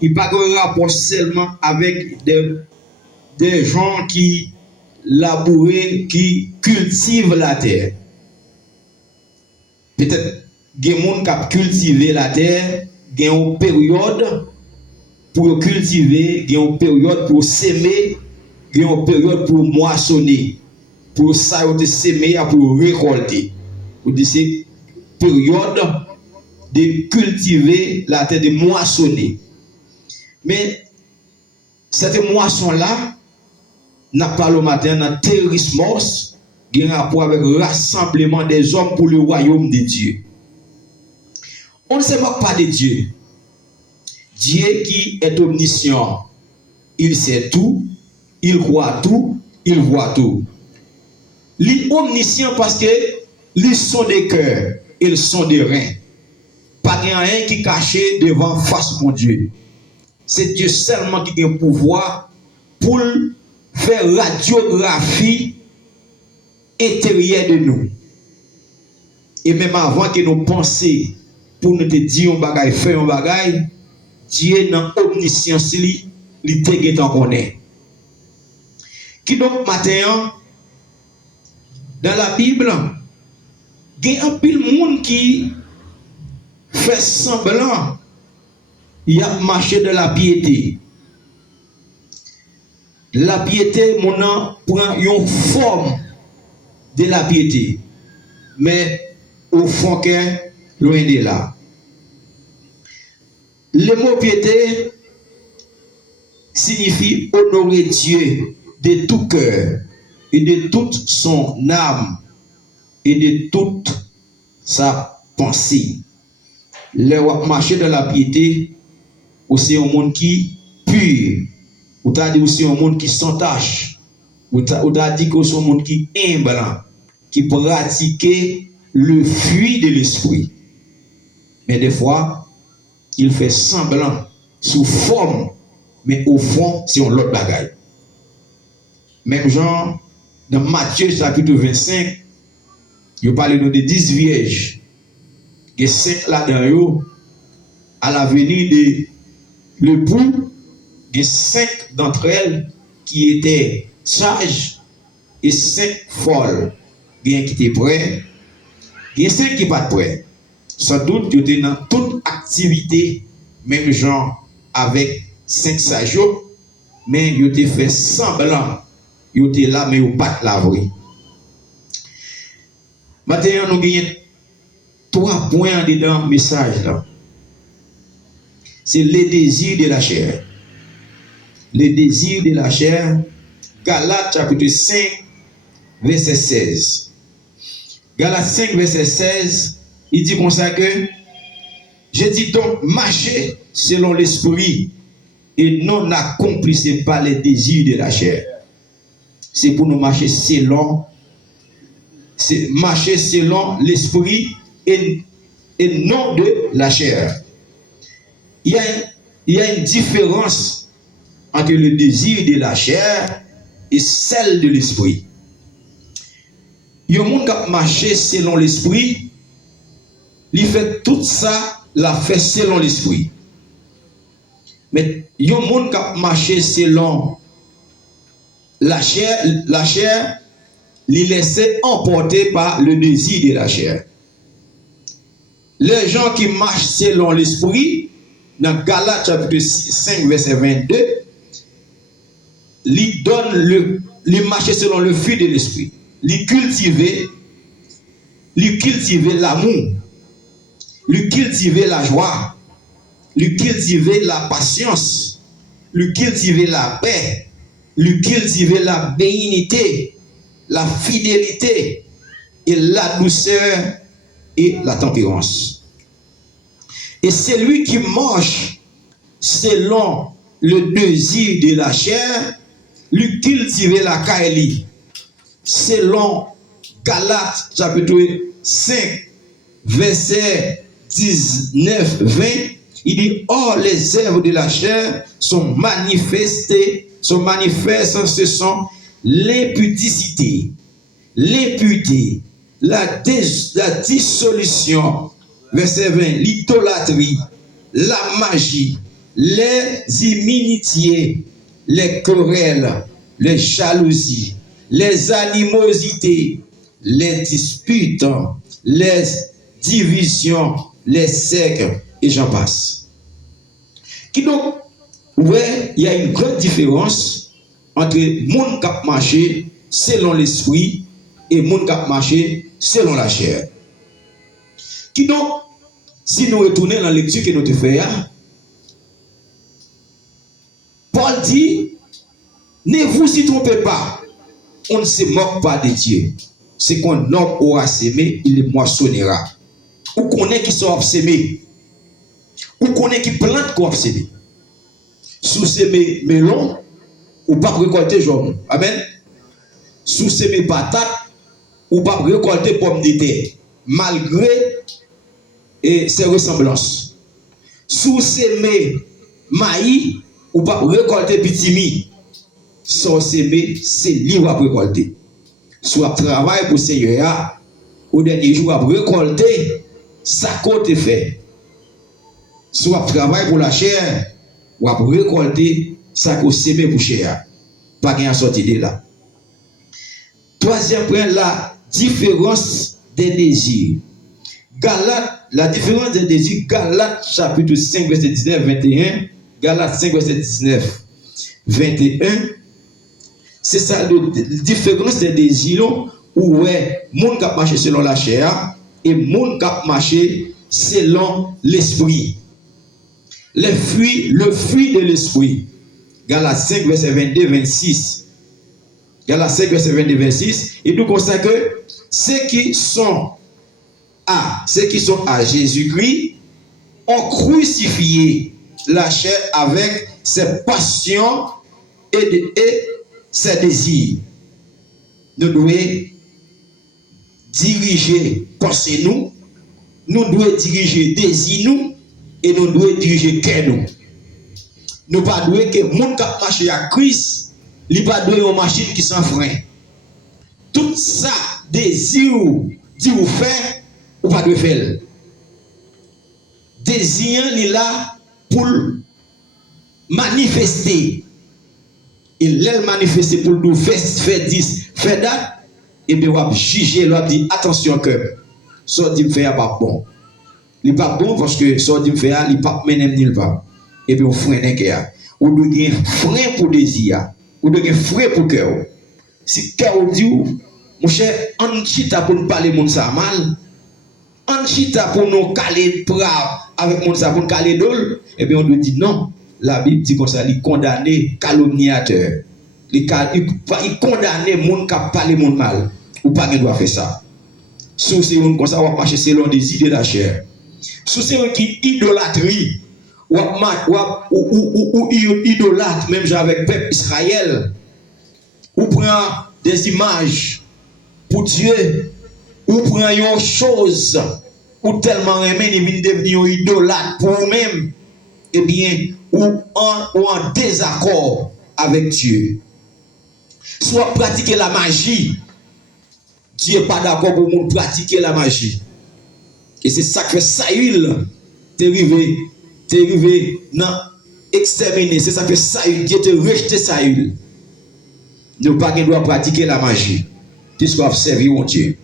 il n'y a pas de rapport seulement avec des gens qui labourent, qui cultivent la terre. Peut-être qu'il y a des gens qui cultivent la terre, il y a une période pour cultiver, il y a une période pour s'aimer, il y a une période pour moissonner, pour ça, s'aimer, pour récolter. Pour dire c'est période de cultiver la terre, de moissonner. Mais cette moisson-là n'a pas le matin, dans terrorismos, qui a un rapport avec le rassemblement des hommes pour le royaume de Dieu. On ne se moque pas de Dieu. Dieu qui est omniscient, il sait tout, il croit tout, il voit tout. Il est omniscient parce que ils sont des cœurs, ils sont des reins. Pas rien qui est caché devant face mon Dieu. C'est Dieu seulement qui a le pouvoir pour faire radiographie intérieure de nous. Et même avant que nous pensions pour nous te dire un bagage, faire un bagage, Dieu dans omniscience, il te en connaît. Qui donc matin, dans la Bible, il y a un pile monde qui fait semblant, il a marché de la piété. La piété, mon nom, prend une forme de la piété. Mais au fond, que loin de là. Le mot piété signifie honorer Dieu de tout cœur et de toute son âme et de toute sa pensée. Le marché de la piété, c'est un monde qui pur. Ou t'as dit aussi un monde qui sans tâche. Ou t'as dit que c'est un monde qui humble, qui pratique le fruit de l'esprit. Mais des fois, il fait semblant sous forme, mais au fond, c'est un autre bagaille. Même genre, dans Matthieu chapitre 25, il parle de 10 vierges. Il y a 5 là-dedans, à la venue de l'époux, il y a 5 d'entre elles qui étaient sages et 5 folles. Il y a qui étaient prêts, il y a 5 qui ne sont pas prêts. Sans doute, ils étaient dans toute activité, même genre avec 5 sages, mais ils étaient fait semblant. Ils étaient là, mais ils n'ont pas la vraie. Maintenant, nous avons 3 points dedans le message là. C'est les désirs de la chair. Les désirs de la chair. Galates chapitre 5, verset 16. Galates 5, verset 16, il dit comme ça que je dis donc, marchez selon l'esprit et non n'accomplissez pas les désirs de la chair. C'est pour nous marcher selon l'esprit et non de la chair. Il y a une différence entre le désir de la chair et celle de l'esprit. Il y a un monde qui marche selon l'esprit, il fait tout ça, l'a fait selon l'esprit. Mais il y a un monde qui marche selon la chair, il laisse emporter par le désir de la chair. Les gens qui marchent selon l'esprit, dans Galates chapitre 5, verset 22, ils marchent selon le fruit de l'esprit. Ils cultiver l'amour, ils cultiver la joie, ils cultiver la patience, ils cultiver la paix, ils cultiver la bénignité, la fidélité et la douceur et la tempérance. Et c'est lui qui marche selon le désir de la chair, lui cultiver la caïli. Selon Galates chapitre 5, verset 19-20, il dit, or les œuvres de la chair sont manifestes, ce sont l'impudicité, l'impureté, la dissolution, verset 20, l'idolâtrie, la magie, les inimitiés, les querelles, les jalousies, les animosités, les disputes, les divisions, les sectes, et j'en passe. Qui donc, ouais, il y a une grande différence entre monde qui a marché selon l'esprit et monde qui a marché selon la chair. Qui donc, si nous retournons dans la lecture que nous te faisons, Paul dit, ne vous y trompez pas, on ne se moque pas de Dieu. C'est qu'un homme aura sémé, il le moissonnera. Ou qu'on est qui sont sémé, ou qu'on est qui plante qu'on sémé. Sous sémé melon, ou pas récolter jaune. Amen. Sous sémé patate, ou pas récolter pomme de terre. Malgré ses ressemblances. Sous sémé maïs, ou pas récolter pitimi. Sans sémé, c'est lui à récolter. Soit travail pour Seigneur, au dernier jour à récolter, ça côté fait. Soit travail pour la chair, ou à récolter, ça qu'on sémé pour chair. Pas rien sorti de là. Troisième point, la différence des désirs. Galates, la différence des désirs, Galates chapitre 5, verset 19, 21, Galates 5, verset 19, 21, c'est ça la différence des désirs où est monde qui a marché selon la chair et monde qui a marché selon l'esprit. Le fruit de l'esprit. Galates 5, verset 22, 26. Galates 5, verset 22, 26. Et nous constatons que ceux qui sont à Jésus-Christ ont crucifié la chair avec ses passions et ses désirs. Nous devons diriger pensée nous devons diriger désir nous, et nous devons diriger cœur nous. Nous ne pas doué que monde qui marche à Christ, il pas doué une machine qui sans frein. Tout ça désir dit ou faire ou pas de faire. Désir il là pour manifester. Il l'a manifesté pour nous faire 10, faire date, et bien on va juger, on va dire attention que ça dit me faire pas bon. Il pas bon parce que ça dit me faire, il pas mener ni pas. Et puis on freine que ou doit gagner frein pour désir, ou doit gagner frein pour cœur. Si cœur dit mon cher, on chita pour nous parler monde ça mal, on chita pour nous caler avec monde ça pour nous caler dol, et bien on doit dire non. La Bible dit comme ça, il condamne calomniateur. Il condamne les gens qui parlent monde mal. Ou pas qu'il doit faire ça. Si c'est un comme ça, on va marcher selon des idées de la chair. Si c'est un qui idolâtrie, ou idolâtre, même avec le peuple Israël, ou prend des images pour Dieu, ou prend une chose, ou tellement aimer, il vient devenir idolâtre pour vous-même, eh bien, ou en désaccord avec Dieu. Soit pratiquer la magie. Dieu n'est pas d'accord pour nous pratiquer la magie. Et c'est ça que fait Saül t'es arrivé non exterminer. C'est ça que fait Saül. Dieu te rejeté Saül. Nous ne pas doit pratiquer la magie. Puisqu'on a servi mon Dieu.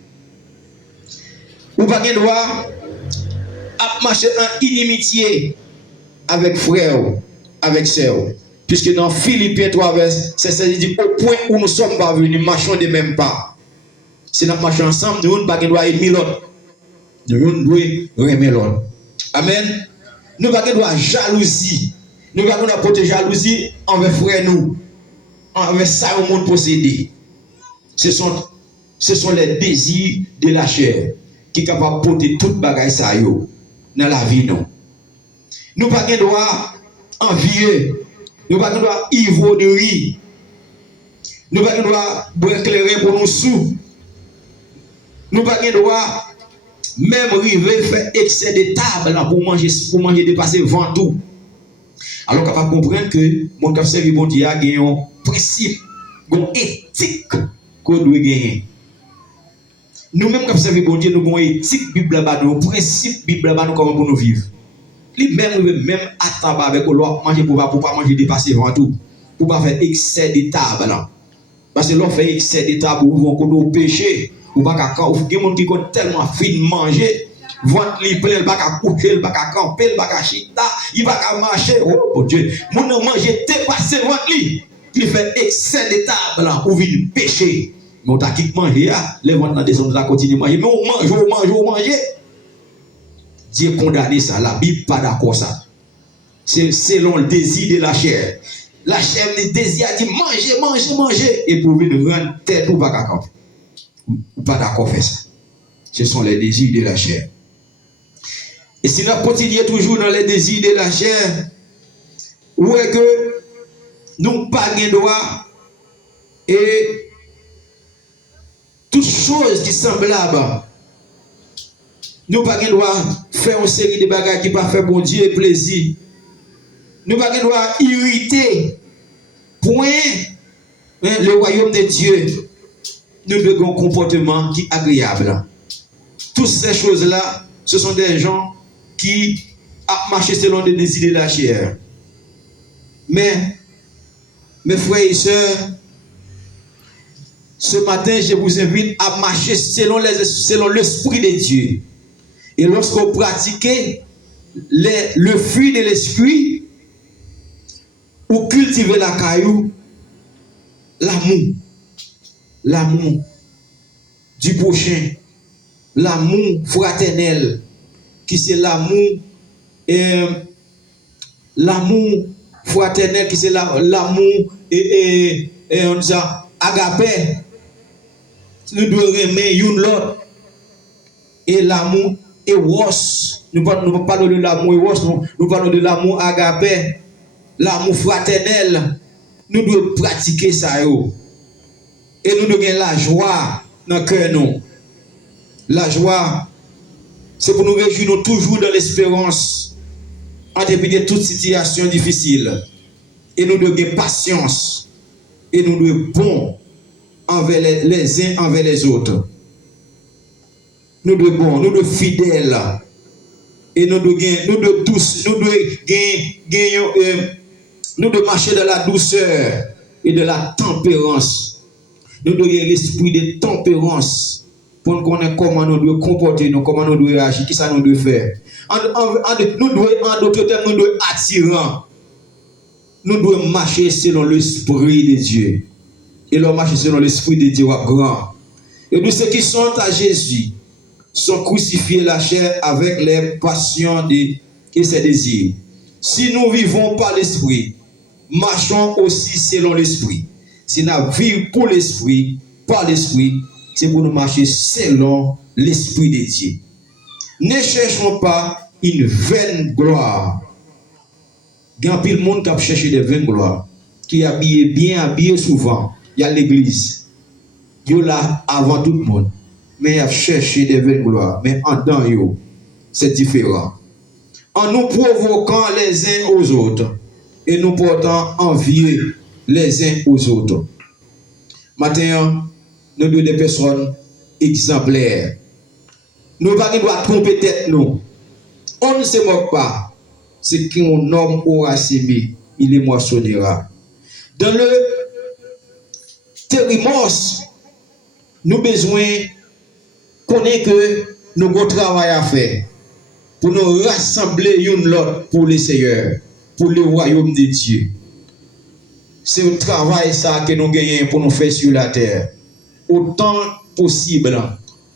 Ou pas doit marcher en inimitié avec frère, avec sœur. Puisque dans Philippiens 3, c'est dit au point où nous sommes parvenus, marchons des mêmes pas. Si nous marchons ensemble, nous ne pouvons pas aimer l'autre. Nous devons aimer l'autre. Amen. Nous ne pouvons pas jalousie. Nous ne pouvons pas porter jalousie envers frère nous. Envers ça au monde possédé. Ce sont les désirs de la chair qui sont capables de porter toute bagaille ça dans la vie. Nous ne pouvons pas envier. Nous ne pouvons pas ivroderie. Nous ne pouvons pas éclairer pour nous sous. Nous ne pouvons pas même arriver faire excès de table pour manger dépasser vent tout. Alors qu'on va comprendre que mon cap servi bon Dieu a un principe, une éthique qu'on doit gagner. Nous-mêmes cap servi bon Dieu, nous avons une éthique Bible là-bas, un principe Bible là-bas, comment pour nous vivre. Lui-même à table avec l'autre manger pour pas manger dépasser devant tout. Pour pas faire excès de table là. Parce que l'on fait excès de table ou vont péché ou pas qu'à ou des monde qui compte tellement fin manger ventre li plein pas qu'à coucher pas qu'à camper pas qu'à chita il va qu'à marcher oh mon Dieu mon manger dépasser ventre li il fait excès de table là ou vient péché mais on t'a qui manger les ventre dans descendre la continue manger mais on mange Dieu condamné ça la Bible pas d'accord ça c'est selon le désir de la chair. La chair le désir dit manger et pour venir rendre tête ou pas d'accord. Ou pas d'accord faire ça. Ce sont les désirs de la chair. Et si nous continuons toujours dans les désirs de la chair, où est que nous pas de droit et toutes choses qui sont semblables, nous pas de droit faire une série de bagages qui pas faire bon Dieu plaisir. Nous pas de droit irriter point le royaume de Dieu. Nous devons un comportement qui est agréable. Toutes ces choses-là, ce sont des gens qui marchent selon les désirs de la chair. Mais, mes frères et sœurs, ce matin, je vous invite à marcher selon l'Esprit de Dieu. Et lorsque vous pratiquez le fruit de l'Esprit, ou cultivez la caillou, l'amour du prochain, l'amour fraternel, qui c'est l'amour fraternel, qui c'est l'amour on dit agapé. Nous devons aimer une l'autre. Et l'amour eros. Nous parlons de l'amour eros, nous parlons de l'amour agapé, l'amour fraternel. Nous devons pratiquer ça. Et nous devons avoir la joie dans le cœur. La joie, c'est pour nous réjouir toujours dans l'espérance, en dépit de toute situation difficile. Et nous devons avoir patience. Et nous devons être bons envers les uns envers les autres. Nous devons bons, nous devons fidèles. Et nous devons tous, nous devons marcher dans la douceur et de la tempérance. Nous devons avoir l'esprit de tempérance pour nous connaître comment nous devons comporter, comment nous devons agir, qui ça nous devons faire. Nous devons, en d'autres termes, nous devons attirants. Nous devons marcher selon l'esprit de Dieu. Et leur marcher selon l'esprit de Dieu grand. Et nous, ceux qui sont à Jésus, sont crucifiés la chair avec les passions et ses désirs. Si nous vivons par l'esprit, marchons aussi selon l'esprit. Si nous vivons pour l'esprit, par l'esprit, c'est pour nous marcher selon l'esprit de Dieu. Ne cherchons pas une vaine gloire. Il y a pile monde qui a cherché des vaines gloires, qui est habillé, bien habillé souvent. Il y a l'église. Dieu là avant tout le monde. Mais il a cherché des vaines gloires. Mais en dedans, c'est différent. En nous provoquant les uns aux autres et nous portant envie les uns aux autres. Maintenant, nous sommes des personnes exemplaires. Nous ne pouvons pas tromper tête nous. On ne se moque pas. C'est qu'un homme aura sémé, il les moissonnera. Dans le térimos, nous avons besoin de connaître que nous avons un travail à faire pour nous rassembler une l'autre pour le Seigneur, pour le royaume de Dieu. C'est un travail ça que nous gagnons pour nous faire sur la terre. Autant possible,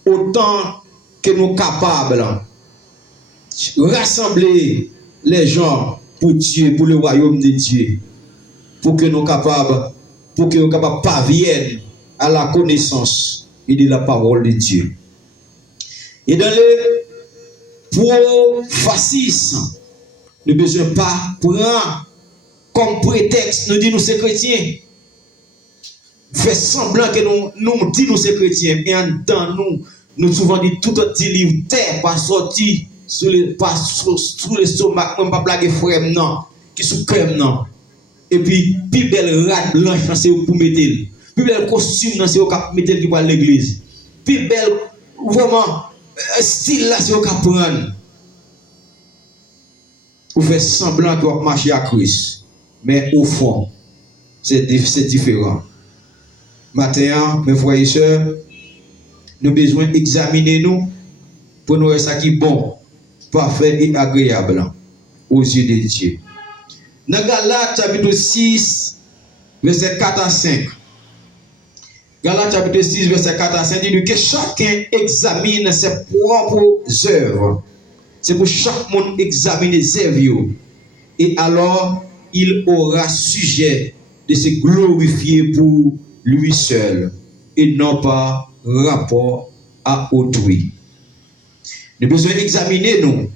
autant que nous sommes capables, rassembler les gens pour Dieu, pour le royaume de Dieu, pour que nous soyons capables, parviennent à la connaissance et de la parole de Dieu. Et dans le prophasis, nous ne besoin pas prendre comme prétexte, nous disons nous sommes chrétiens. Fait semblant que nous disons nous sommes chrétiens. Et en temps, nous souvent dit tout petit livre terre pas sorti sous le stomac, même pas blaguer frère, non, qui sous crème, non. Et puis, plus belle rate blanche, c'est pour mettre. Plus belle costume, c'est pour mettre qui va à l'église. Plus belle, vraiment, style là, c'est pour prendre. Ou fait semblant qu'on marche à Christ. Mais au fond, c'est différent. Maintenant, mes frères et sœurs, nous avons besoin d'examiner nous pour nous voir ça qui est bon, parfait et agréable aux yeux de Dieu. Dans Galates chapitre 6, verset 4 à 5. Galates chapitre 6, verset 4 à 5 dit que chacun examine ses propres œuvres. C'est pour chaque monde examiner ses œuvres. Et alors, il aura sujet de se glorifier pour lui seul et non pas rapport à autrui. Nous devons examiner nous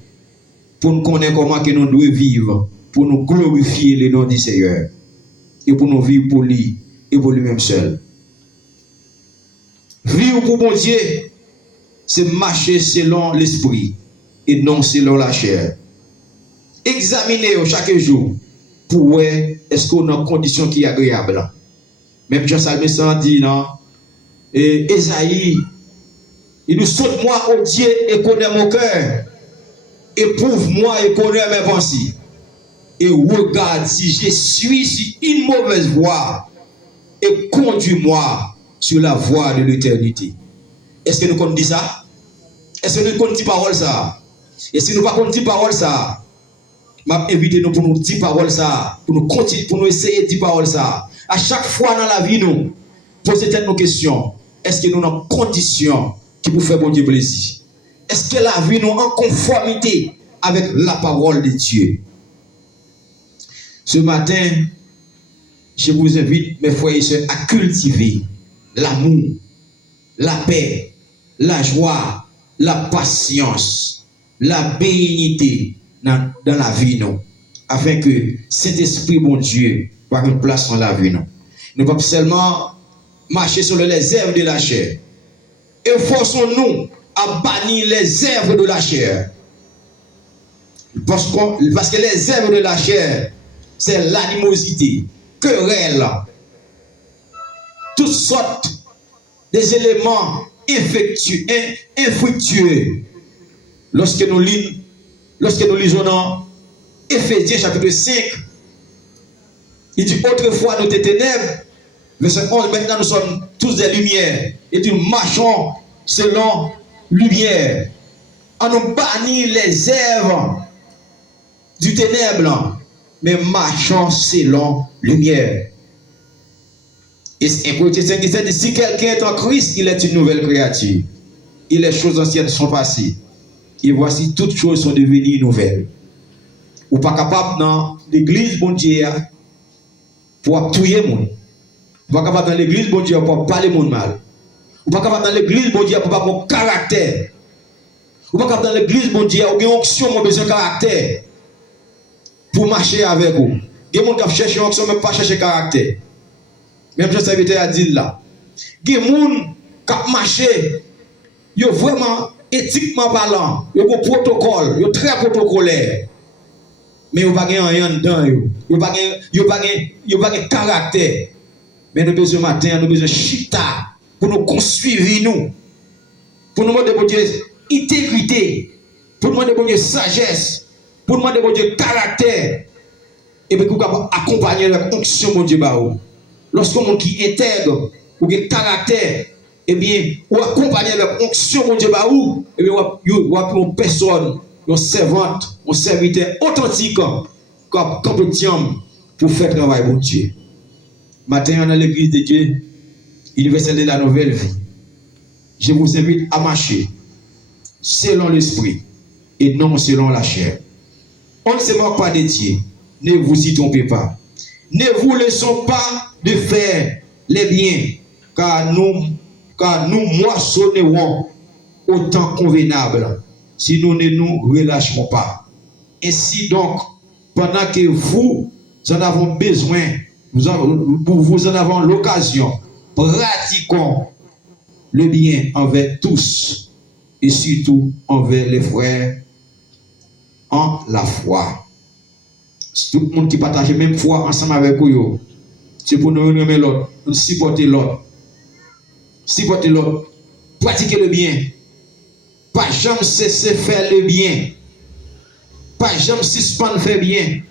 pour nous connaître comment que nous devons vivre, pour nous glorifier le nom du Seigneur et pour nous vivre pour lui et pour lui-même seul. Vivre pour mon Dieu, c'est marcher selon l'esprit et non selon la chair. Examinez chaque jour pour voir est-ce qu'on a une condition qui est agréable. Même Jean Salmé dit non. Et Esaïe, il nous saute moi au Dieu et connaît mon cœur. Éprouve-moi et connaît mes pensées. Et regarde si je suis sur une mauvaise voie et conduis-moi sur la voie de l'éternité. Est-ce que nous comptons dire ça? Est-ce que nous comptons dire parole ça? Et si nous ne comptons pas dire parole ça, m'a invité nous pour nous dire parole ça, pour nous continuer, pour nous essayer de dire parole ça. À chaque fois dans la vie, nous poser nos questions. Est-ce que nous avons une condition qui vous fait bon Dieu plaisir? Est-ce que la vie nous en conformité avec la parole de Dieu? Ce matin, je vous invite, mes frères et sœurs, à cultiver l'amour, la paix, la joie, la patience, la bénignité dans la vie, nous, afin que cet esprit, bon Dieu, prenne une place dans la vie, nous. Nous ne pouvons pas seulement marcher sur les œuvres de la chair. Efforçons-nous à bannir les œuvres de la chair. Parce que les œuvres de la chair, c'est l'animosité, querelle, toutes sortes des éléments infructueux. Lorsque nous lisons dans Éphésiens chapitre 5, il dit autrefois nous étions ténèbres, verset 11, maintenant nous sommes tous des lumières, et nous marchons selon lumière. On nous bannit les œuvres du ténèbre, mais marchons selon lumière. Et 1 Corinthiens 5, 17 dit si quelqu'un est en Christ, il est une nouvelle créature. Et les choses anciennes sont passées. Et voici toutes choses sont devenues nouvelles. Ou pas capable dans l'église, bon Dieu, pour tuer les gens. Ou pas capable dans l'église, bon Dieu, pour parler mon mal. Ou pas capable dans l'église, bon Dieu, pour avoir mon caractère. Ou pas capable dans l'église, bon Dieu, ou bien onction, mon besoin de caractère. Pour marcher avec vous. Il y a des gens qui cherchent une onction, mais pas chercher caractère. Même je savais à dire là. Il y a des gens qui marchent, ils sont vraiment éthiquement parlant, ils ont un protocole, ils sont très protocolaires. Mais ils n'ont pas rien dedans, ils n'ont pas de caractère. Mais nous avons besoin matin, nous avons besoin de chita pour nous construire nous. Pour nous demander de intégrité, pour nous demander de sagesse, pour nous demander de caractère. Et puis pour accompagner la fonction de Dieu. Lorsqu'on qui intègre ou qui caractère, eh bien, ou accompagner la fonction de Dieu, eh bien, ou une personne, une servante, un serviteur authentique, comme compétent pour faire travail pour Dieu. Maintenant, dans l'église de Dieu, universelle de la nouvelle vie, je vous invite à marcher selon l'esprit et non selon la chair. On ne se moque pas de Dieu, ne vous y trompez pas. Ne vous laissons pas de faire les biens, car nous moissonnerons au temps convenable si nous ne nous relâcherons pas. Ainsi donc, pendant que vous en avez besoin, vous en avez l'occasion, pratiquons le bien envers tous et surtout envers les frères en la foi. Tout le monde qui partage la même foi ensemble avec vous, c'est pour nous aimer l'autre, nous supporter l'autre. Supporter l'autre, pratiquer le bien. Pas jamais cesser faire le bien. pas jamais suspendre fait bien.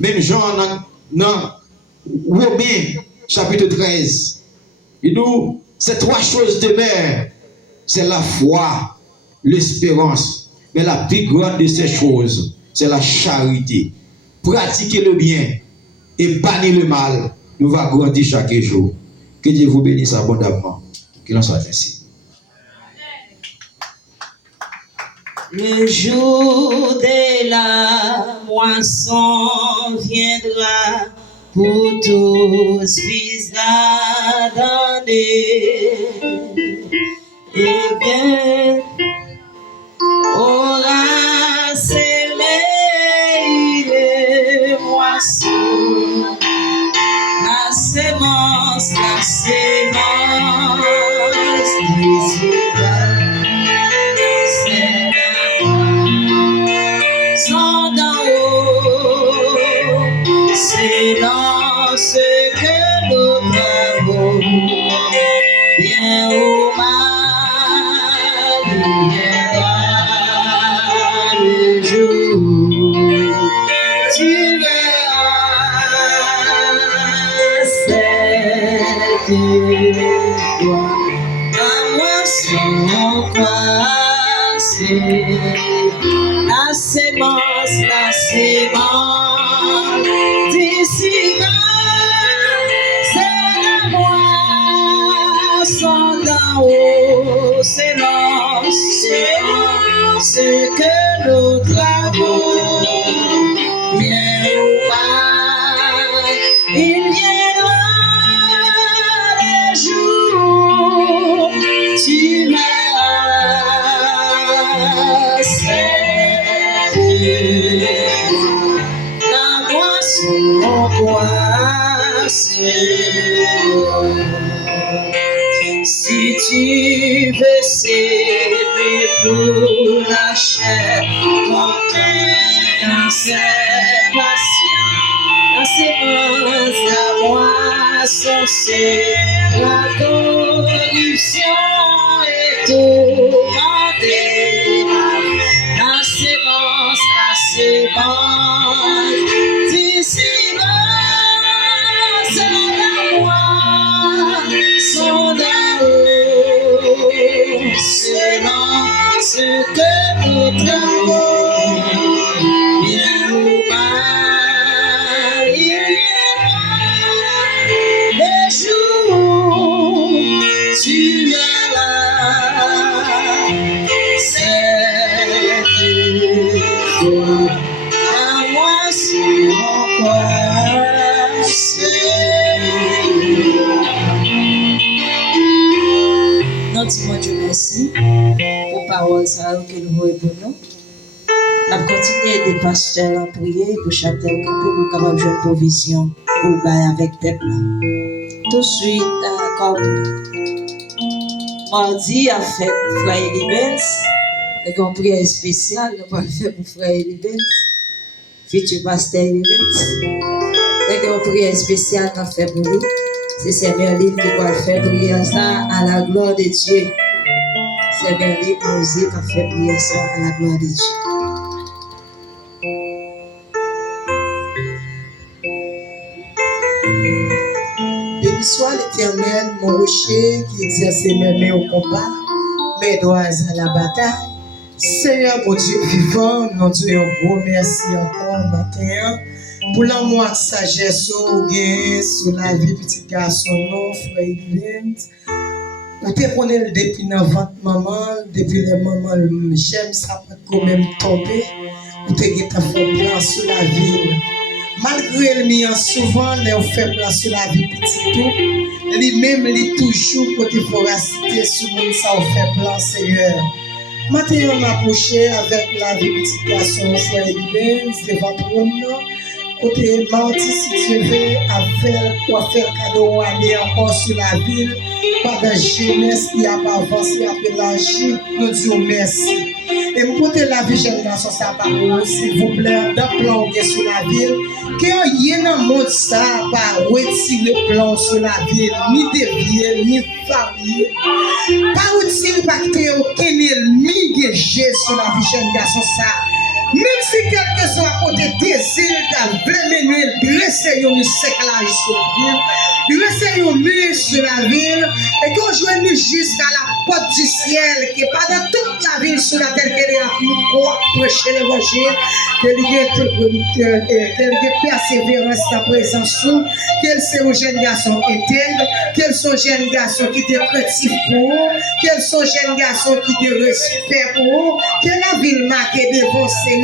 Même Jean dans Romains chapitre 13. Il dit, ces trois choses demeurent. C'est la foi, l'espérance. Mais la plus grande de ces choses, c'est la charité. Pratiquer le bien et bannir le mal. Nous allons grandir chaque jour. Que Dieu vous bénisse abondamment. Qu'il en soit ainsi. Le jour de la moisson viendra pour tous fils d'Adam. Et bien, aura scellé les moissons, la sémence des c'est sans d'en haut, c'est dans ce que nous avons, bien ou mal, il viendra le jour, tu verras cette fois, la moisson croissée. La sémence d'ici-bas, c'est la moisson d'en haut, c'est ce que nous travaux, bien ou mal, il viendra le jour, tu la moisson croissée. Si tu veux s'aimer pour la chair, ton dans cette passion, la sémence, la moisson, c'est la corruption et tourmentée. La sémence, d'ici-bas, c'est la moisson d'en haut, selon ce que nous travaux, bien ou mal, il viendra le jour, tu verras, la moisson croissée. Non, dis-moi Dieu merci pour parole que nous voyons pour nous. On continue à aider pasteurs en prier pour chaque tel pour capable de jouer une provision pour le bail avec peuple. Tout de suite, comme mardi a fait Frère Libens. Nous avons une prière spéciale, nous allons faire pour Frère Libens, futur pasteur Libens. Nous avons une prière spéciale nous fait pour lui. C'est Seigneur Lille qui va faire prier ça à la gloire de Dieu. Seigneur Lille nous qui va faire prier ça à la gloire de Dieu. Béni soit l'Éternel, mon rocher qui exerce mes mains au combat, mes doigts à la bataille. Seigneur, mon Dieu vivant, nous te disons un gros merci encore matin pour l'amour et sagesse au gain sur la vie petit garçon, non, frère Glenn. On te connaît depuis notre ventre maman, depuis les mamans, j'aime ça pas quand même tomber. On te get un fort plan sur la ville. Malgré le mien, souvent, les fait plan sur la vie petit tout. Lui-même, lui toujours côté foracité sur le monde, ça fait plan, Seigneur. Maintenant, on m'a approché avec la vie petit garçon, frère Glenn, devant tout le monde. Côté mardi, si tu veux, à faire cadeau aller encore sur la ville, pas de jeunesse qui a pas avancé, à pélagie, nous disons merci. Et pour la vie génération, ça va s'il vous plaît, d'un plan sur la ville, qu'il y ait un monde ça, pas retirer plan sur la ville, ni dévier, ni varier. Pas retirer, pas qu'il y ait aucun ennemi sur la vie génération, ça. Même si quelque soit à côté désir, t'as vraiment dresser un séclage sur la ville, dresser un mur sur la ville, et qu'on joue jusqu'à la porte du ciel, qui est pas dans toute la ville sur la terre qu'elle est à pour prêcher l'évangile, qu'elle ait persévérance dans la présence sous, qu'elle soit un jeune garçon intègre, qu'elle soit un jeune garçon qui est créatif pour eux, qu'elle soit un jeune garçon qui est respect pour eux, que la ville marquée devant Seigneur,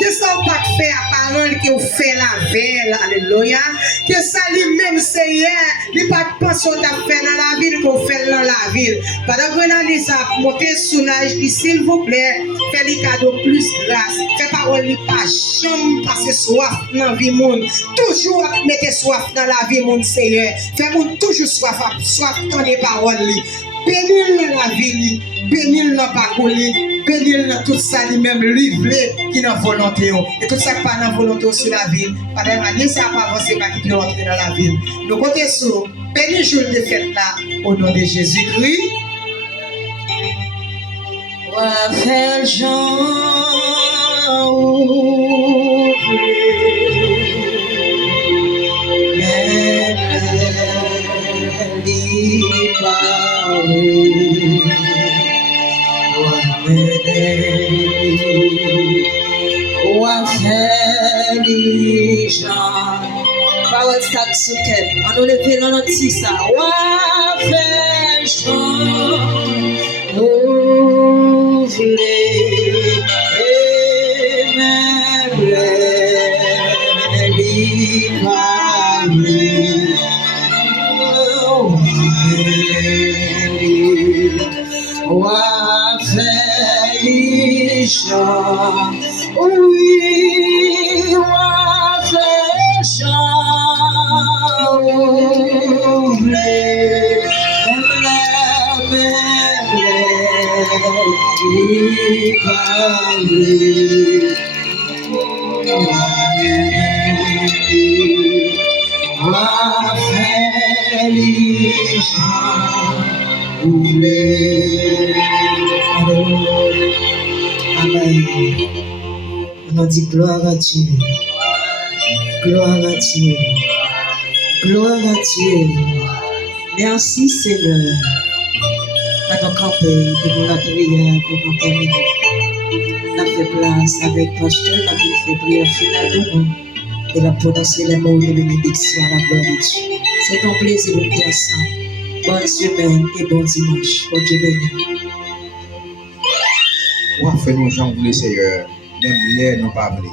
que ça n'a pas fait à parole que vous fait la veille, alléluia, que ça lui-même Seigneur, il pas de pension à faire dans la ville qu'on fait dans la ville. Pendant que vous avez ça, montez sous l'âge, puis s'il vous plaît, faites les cadeaux plus grâce, faites parole, pas jamais passer soif dans la vie monde, toujours mettez soif dans la vie monde Seigneur, faites monde toujours soif dans les paroles. Bénis dans la vie, bénis dans la parole, bénis dans tout ça lui-même livré qui est dans la volonté. Et tout ça qui n'est pas dans la volonté sur la ville, pas de manière ça pas avancer, pas qui peut entrer dans la ville. Nous comptons sur bénis jour de fête là, au nom de Jésus-Christ. Faire Jean Power stack suket, on nous lever dans notre ça. On dit gloire à Dieu, gloire à Dieu, gloire à Dieu. Merci Seigneur à nos campagnes pour la prière, pour nous terminer. On a fait place avec pasteur, on a fait prière finale de nous et la prononcer les mots de bénédiction à la gloire de Dieu. C'est un plaisir de être ensemble. Bonne semaine et bon dimanche. Bon Dieu béni. Fais-nous gens voulez Seigneur, même l'air non pas voulu.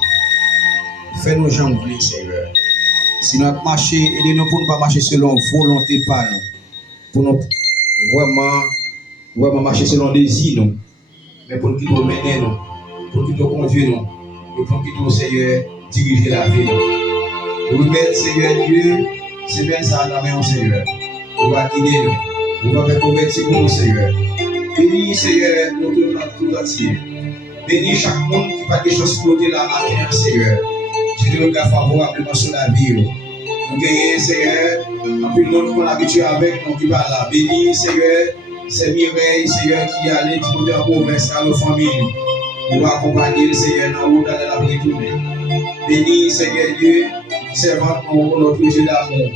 Fais-nous gens voulez Seigneur. Si notre marché, aidez-nous pour ne pas marcher selon volonté pas nous. Pour nous vraiment marcher selon désir nous. Mais pour qu'il nous mène nous, pour qu'il nous conduise nous, et pour qu'il nous Seigneur diriger la vie nous. Nous remettre Seigneur Dieu, c'est bien ça dans la main Seigneur. Nous va guider nous, nous va faire convertir pour nous Seigneur. Bénis Seigneur notre tout entier. Bénis chaque monde qui n'a pas de choses pour côté là matin, Seigneur. Tu te regardes favorablement sur la vie. Nous gagnons, Seigneur, un peu de monde qu'on a habitué avec nous qui va là. Bénis, Seigneur, ces Mireille, Seigneur, qui allait du côté en province à nos familles. Nous va accompagner le Seigneur dans la route de la retournée. Bénis, Seigneur Dieu, servante notre Dieu d'amour.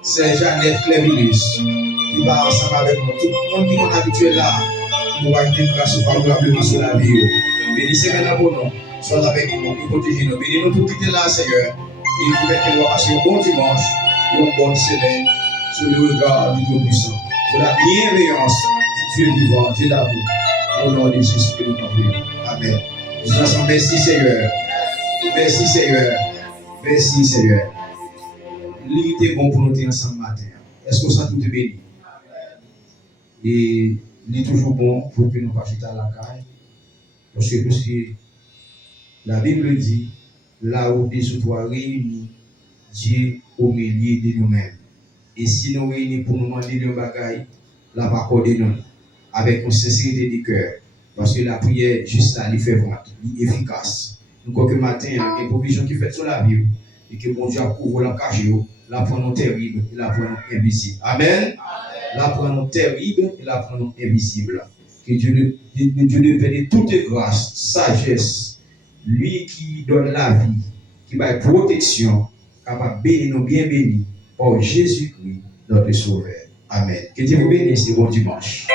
C'est Jeannette Clévilus qui va ensemble avec nous. Tout le monde qui est habitué là. Nous va être grâce favorablement sur la vie. Bénissez maintenant pour nous. Sois avec nous et protégez-nous. Bénis-nous pour quitter là, Seigneur. Et nous permettez-nous de passer un bon dimanche et une bonne semaine sous le regard du Dieu puissant. Pour la bienveillance du Dieu vivant, Dieu d'amour. Au nom de Jésus que nous prions. Amen. Nous ensemble, merci Seigneur. Merci Seigneur. Merci Seigneur. L'unité est bon pour nous tenir ensemble matin. Est-ce qu'on sent tout est béni? Et il est toujours bon pour que nous passions à la caille. Parce que la Bible dit, là où des souverains réunis, Dieu au milieu de nous-mêmes. Et si nous réunis pour nous demander nos bagailles, la va accorder nous avec une sincérité du cœur. Parce que la prière, juste là, elle fait vente, elle est efficace. Nous croyons que matin, il y a une provision qui fait sur la vie. Et que mon Dieu couvre l'encager, la prenons terrible et la prenons invisible. Amen. La prenons terrible et la prenons invisible. Que Dieu nous donne toute grâce, sagesse, lui qui donne la vie, qui va protection, capable de bénir nous bien bénis par Jésus-Christ, notre Sauveur. Amen. Que Dieu vous bénisse et bon dimanche.